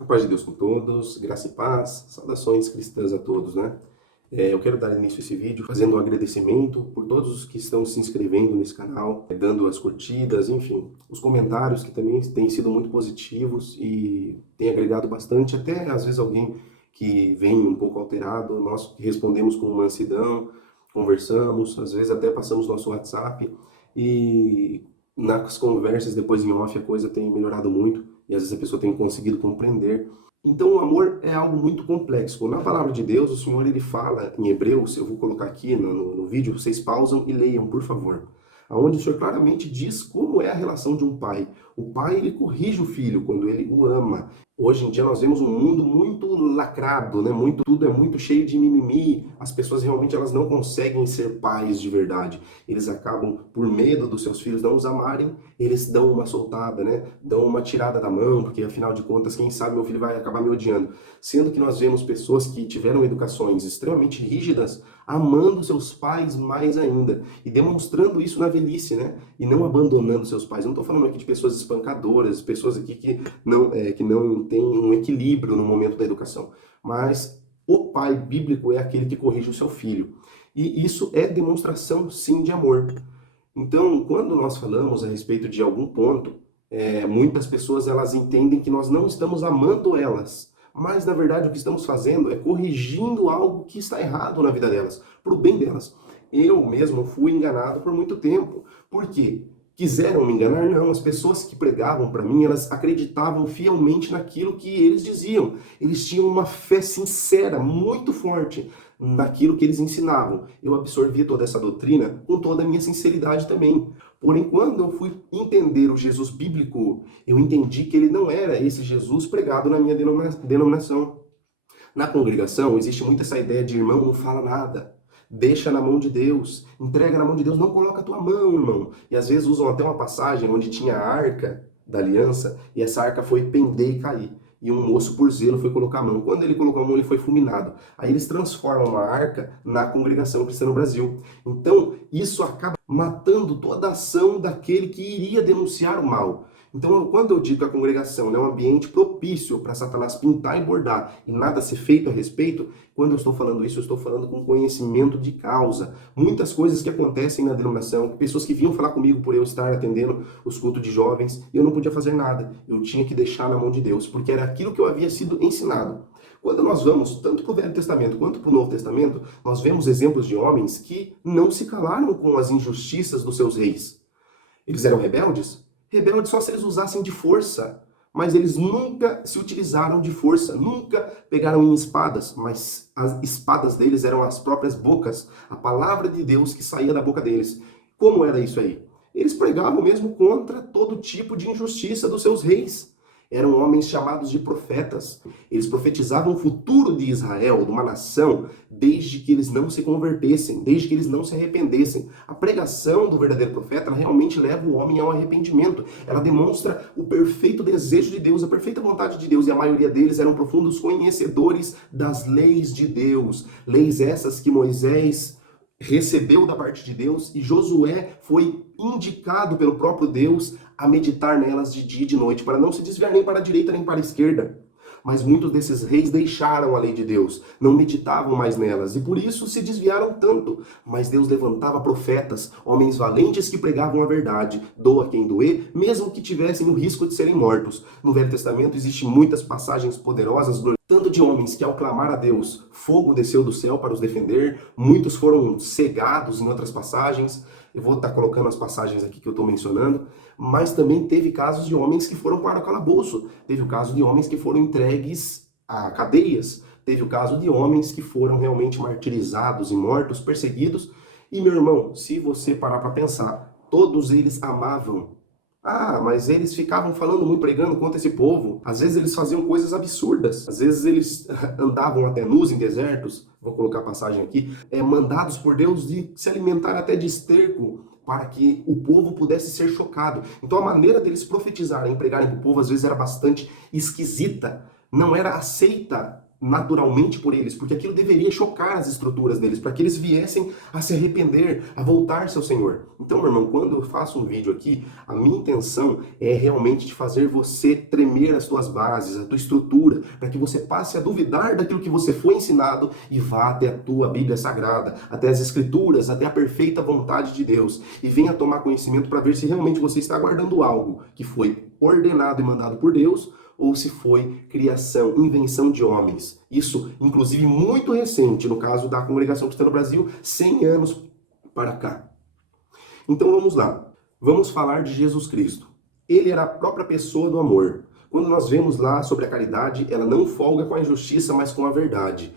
A paz de Deus com todos, graça e paz, saudações cristãs a todos, né? Eu quero dar início a esse vídeo fazendo um agradecimento por todos os que estão se inscrevendo nesse canal, dando as curtidas, enfim, os comentários que também têm sido muito positivos e têm agregado bastante, até às vezes alguém que vem um pouco alterado, nós respondemos com mansidão, conversamos, às vezes até passamos nosso WhatsApp e nas conversas depois em off a coisa tem melhorado muito e às vezes a pessoa tem conseguido compreender. Então o amor é algo muito complexo. Na palavra de Deus, o Senhor ele fala em Hebreus, eu vou colocar aqui no vídeo, vocês pausam e leiam, por favor. Onde o Senhor claramente diz como é a relação de um pai. O pai ele corrige o filho quando ele o ama. Hoje em dia nós vemos um mundo muito lacrado, né? Tudo é muito cheio de mimimi. As pessoas realmente elas não conseguem ser pais de verdade. Eles acabam, por medo dos seus filhos não os amarem, eles dão uma soltada, né? Dão uma tirada da mão, porque afinal de contas, quem sabe meu filho vai acabar me odiando. Sendo que nós vemos pessoas que tiveram educações extremamente rígidas, amando seus pais mais ainda e demonstrando isso na velhice, né? E não abandonando seus pais. Eu não estou falando aqui de pessoas espancadoras, pessoas aqui que não têm um equilíbrio no momento da educação, mas o pai bíblico é aquele que corrige o seu filho. E isso é demonstração, sim, de amor. Então, quando nós falamos a respeito de algum ponto, muitas pessoas elas entendem que nós não estamos amando elas, mas na verdade o que estamos fazendo é corrigindo algo que está errado na vida delas, para o bem delas. Eu mesmo fui enganado por muito tempo. Por quê? Quiseram me enganar? Não. As pessoas que pregavam para mim, elas acreditavam fielmente naquilo que eles diziam. Eles tinham uma fé sincera, muito forte naquilo que eles ensinavam. Eu absorvi toda essa doutrina com toda a minha sinceridade também. Porém, quando eu fui entender o Jesus bíblico, eu entendi que ele não era esse Jesus pregado na minha denominação. Na congregação, existe muito essa ideia de irmão não fala nada. Deixa na mão de Deus, entrega na mão de Deus, não coloca a tua mão, irmão. E às vezes usam até uma passagem onde tinha a arca da aliança e essa arca foi pender e cair. E um moço, por zelo, foi colocar a mão. Quando ele colocou a mão, ele foi fulminado. Aí eles transformam a arca na congregação cristã no Brasil. Então, isso acaba matando toda a ação daquele que iria denunciar o mal. Então, quando eu digo que a congregação é um ambiente propício para Satanás pintar e bordar e nada ser feito a respeito, quando eu estou falando isso, eu estou falando com conhecimento de causa. Muitas coisas que acontecem na denominação, pessoas que vinham falar comigo por eu estar atendendo os cultos de jovens, e eu não podia fazer nada. Eu tinha que deixar na mão de Deus, porque era aquilo que eu havia sido ensinado. Quando nós vamos tanto para o Velho Testamento quanto para o Novo Testamento, nós vemos exemplos de homens que não se calaram com as injustiças dos seus reis. Eles eram rebeldes? Rebeldes só se eles usassem de força. Mas eles nunca se utilizaram de força, nunca pegaram em espadas, mas as espadas deles eram as próprias bocas, a palavra de Deus que saía da boca deles. Como era isso aí? Eles pregavam mesmo contra todo tipo de injustiça dos seus reis. Eram homens chamados de profetas. Eles profetizavam o futuro de Israel, de uma nação, desde que eles não se convertessem, desde que eles não se arrependessem. A pregação do verdadeiro profeta ela realmente leva o homem ao arrependimento. Ela demonstra o perfeito desejo de Deus, a perfeita vontade de Deus, e a maioria deles eram profundos conhecedores das leis de Deus. Leis essas que Moisés recebeu da parte de Deus e Josué foi indicado pelo próprio Deus a meditar nelas de dia e de noite, para não se desviar nem para a direita nem para a esquerda. Mas muitos desses reis deixaram a lei de Deus, não meditavam mais nelas, e por isso se desviaram tanto. Mas Deus levantava profetas, homens valentes que pregavam a verdade, doa quem doer, mesmo que tivessem o risco de serem mortos. No Velho Testamento existem muitas passagens poderosas, tanto de homens que ao clamar a Deus, fogo desceu do céu para os defender, muitos foram cegados em outras passagens. Eu vou estar colocando as passagens aqui que eu estou mencionando, mas também teve casos de homens que foram para o calabouço, teve o caso de homens que foram entregues a cadeias, teve o caso de homens que foram realmente martirizados e mortos, perseguidos. E meu irmão, se você parar para pensar, todos eles amavam. Ah, mas eles ficavam falando muito, pregando contra esse povo. Às vezes eles faziam coisas absurdas. Às vezes eles andavam até nus em desertos. Vou colocar a passagem aqui. Mandados por Deus de se alimentar até de esterco para que o povo pudesse ser chocado. Então a maneira deles profetizarem e pregarem para o povo às vezes era bastante esquisita. Não era aceita naturalmente por eles, porque aquilo deveria chocar as estruturas deles, para que eles viessem a se arrepender, a voltar-se ao Senhor. Então, meu irmão, quando eu faço um vídeo aqui, a minha intenção é realmente de fazer você tremer as tuas bases, a tua estrutura, para que você passe a duvidar daquilo que você foi ensinado e vá até a tua Bíblia Sagrada, até as Escrituras, até a perfeita vontade de Deus, e venha tomar conhecimento para ver se realmente você está guardando algo que foi ordenado e mandado por Deus, ou se foi criação, invenção de homens. Isso, inclusive, muito recente, no caso da Congregação Cristã no Brasil, 100 anos para cá. Então vamos lá. Vamos falar de Jesus Cristo. Ele era a própria pessoa do amor. Quando nós vemos lá sobre a caridade, ela não folga com a injustiça, mas com a verdade.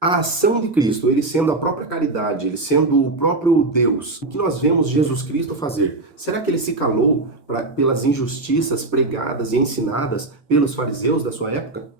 A ação de Cristo, ele sendo a própria caridade, ele sendo o próprio Deus, o que nós vemos Jesus Cristo fazer? Será que ele se calou pelas injustiças pregadas e ensinadas pelos fariseus da sua época?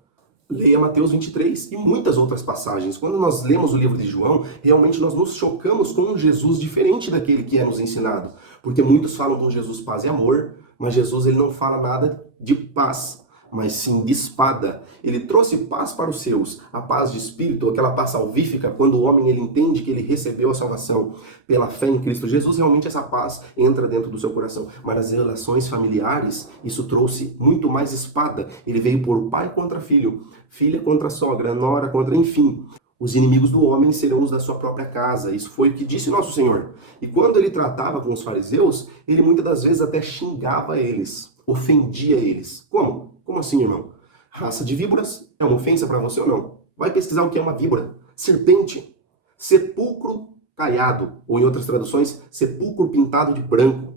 Leia Mateus 23 e muitas outras passagens. Quando nós lemos o livro de João, realmente nós nos chocamos com um Jesus diferente daquele que é nos ensinado. Porque muitos falam de um Jesus paz e amor, mas Jesus ele não fala nada de paz, mas sim de espada. Ele trouxe paz para os seus, a paz de espírito, aquela paz salvífica, quando o homem ele entende que ele recebeu a salvação pela fé em Cristo Jesus, realmente essa paz entra dentro do seu coração. Mas nas relações familiares, isso trouxe muito mais espada. Ele veio por pai contra filho, filha contra sogra, nora contra, enfim. Os inimigos do homem serão os da sua própria casa. Isso foi o que disse nosso Senhor. E quando ele tratava com os fariseus, ele muitas das vezes até xingava eles, ofendia eles. Como? Como assim, irmão? Raça de víboras é uma ofensa para você ou não? Vai pesquisar o que é uma víbora. Serpente. Sepulcro caiado. Ou em outras traduções, sepulcro pintado de branco.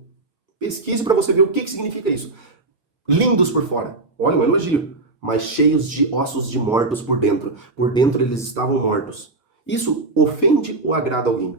Pesquise para você ver o que significa isso. Lindos por fora. Olha, um elogio. Mas cheios de ossos de mortos por dentro. Por dentro eles estavam mortos. Isso ofende ou agrada alguém?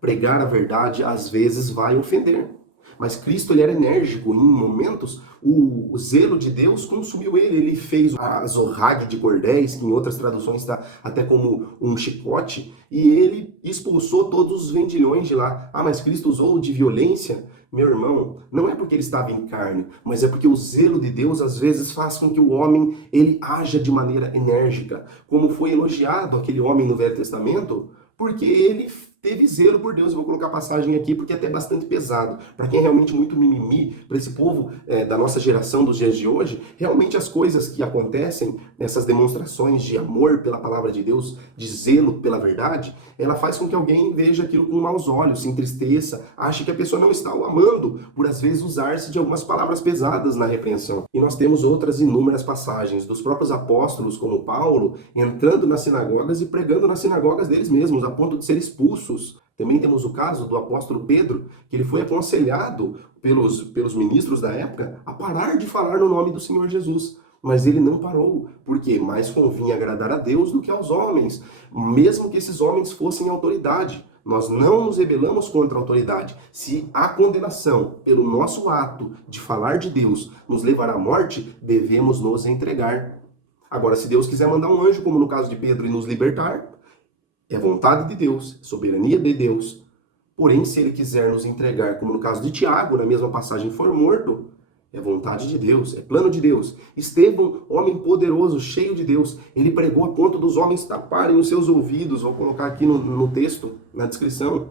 Pregar a verdade às vezes vai ofender. Mas Cristo ele era enérgico. Em momentos, o zelo de Deus consumiu ele. Ele fez a zorrague de cordéis, que em outras traduções está até como um chicote, e ele expulsou todos os vendilhões de lá. Ah, mas Cristo usou de violência? Meu irmão, não é porque ele estava em carne, mas é porque o zelo de Deus às vezes faz com que o homem ele haja de maneira enérgica. Como foi elogiado aquele homem no Velho Testamento, porque ele teve zelo por Deus. Eu vou colocar a passagem aqui porque é até bastante pesado. Para quem é realmente muito mimimi, para esse povo da nossa geração, dos dias de hoje, realmente as coisas que acontecem, nessas demonstrações de amor pela palavra de Deus, de zelo pela verdade, ela faz com que alguém veja aquilo com maus olhos, se entristeça, ache que a pessoa não está o amando, por às vezes usar-se de algumas palavras pesadas na repreensão. E nós temos outras inúmeras passagens dos próprios apóstolos, como Paulo, entrando nas sinagogas e pregando nas sinagogas deles mesmos, a ponto de ser expulsos. Também temos o caso do apóstolo Pedro, que ele foi aconselhado pelos ministros da época a parar de falar no nome do Senhor Jesus. Mas ele não parou, porque mais convinha agradar a Deus do que aos homens, mesmo que esses homens fossem autoridade. Nós não nos rebelamos contra a autoridade. Se a condenação pelo nosso ato de falar de Deus nos levar à morte, devemos nos entregar. Agora, se Deus quiser mandar um anjo, como no caso de Pedro, e nos libertar, é vontade de Deus, soberania de Deus. Porém, se ele quiser nos entregar, como no caso de Tiago, na mesma passagem, for morto, é vontade de Deus, é plano de Deus. Estevão, homem poderoso, cheio de Deus, ele pregou a ponto dos homens taparem os seus ouvidos. Vou colocar aqui no texto, na descrição.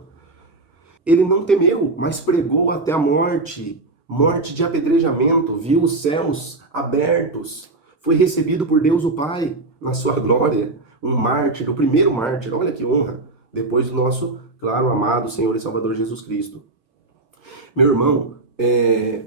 Ele não temeu, mas pregou até a morte, morte de apedrejamento, viu os céus abertos, foi recebido por Deus o Pai na sua glória. Um mártir, o primeiro mártir, olha que honra, depois do nosso, claro, amado Senhor e Salvador Jesus Cristo. Meu irmão,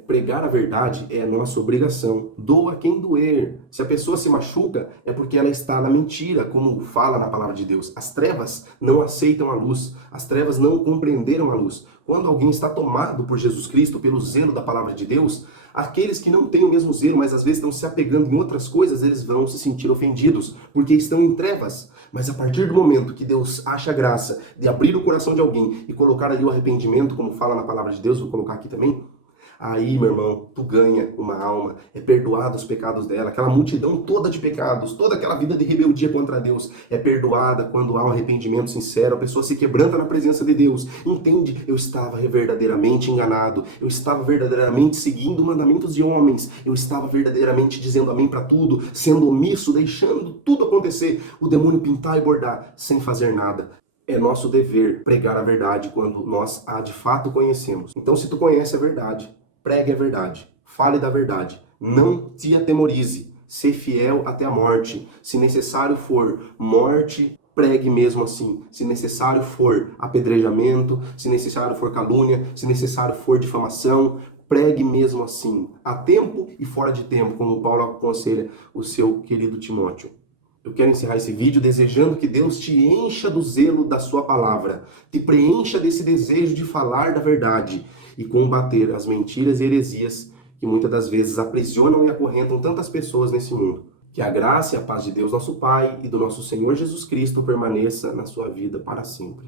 pregar a verdade é a nossa obrigação. Doa quem doer. Se a pessoa se machuca, é porque ela está na mentira, como fala na palavra de Deus. As trevas não aceitam a luz. As trevas não compreenderam a luz. Quando alguém está tomado por Jesus Cristo, pelo zelo da palavra de Deus, aqueles que não têm o mesmo zelo, mas às vezes estão se apegando em outras coisas, eles vão se sentir ofendidos, porque estão em trevas. Mas a partir do momento que Deus acha graça de abrir o coração de alguém e colocar ali o arrependimento, como fala na palavra de Deus, vou colocar aqui também, aí, meu irmão, tu ganha uma alma, é perdoado os pecados dela, aquela multidão toda de pecados, toda aquela vida de rebeldia contra Deus é perdoada quando há um arrependimento sincero, a pessoa se quebranta na presença de Deus, entende? Eu estava verdadeiramente enganado, eu estava verdadeiramente seguindo mandamentos de homens, eu estava verdadeiramente dizendo amém para tudo, sendo omisso, deixando tudo acontecer acontecer, o demônio pintar e bordar sem fazer nada. É nosso dever pregar a verdade quando nós a de fato conhecemos. Então, se tu conhece a verdade, pregue a verdade, fale da verdade, não te atemorize, ser fiel até a morte. Se necessário for morte, pregue mesmo assim. Se necessário for apedrejamento, se necessário for calúnia, se necessário for difamação, pregue mesmo assim, a tempo e fora de tempo, como Paulo aconselha o seu querido Timóteo. Eu quero encerrar esse vídeo desejando que Deus te encha do zelo da sua palavra, te preencha desse desejo de falar da verdade e combater as mentiras e heresias que muitas das vezes aprisionam e acorrentam tantas pessoas nesse mundo. Que a graça e a paz de Deus, nosso Pai, e do nosso Senhor Jesus Cristo permaneça na sua vida para sempre.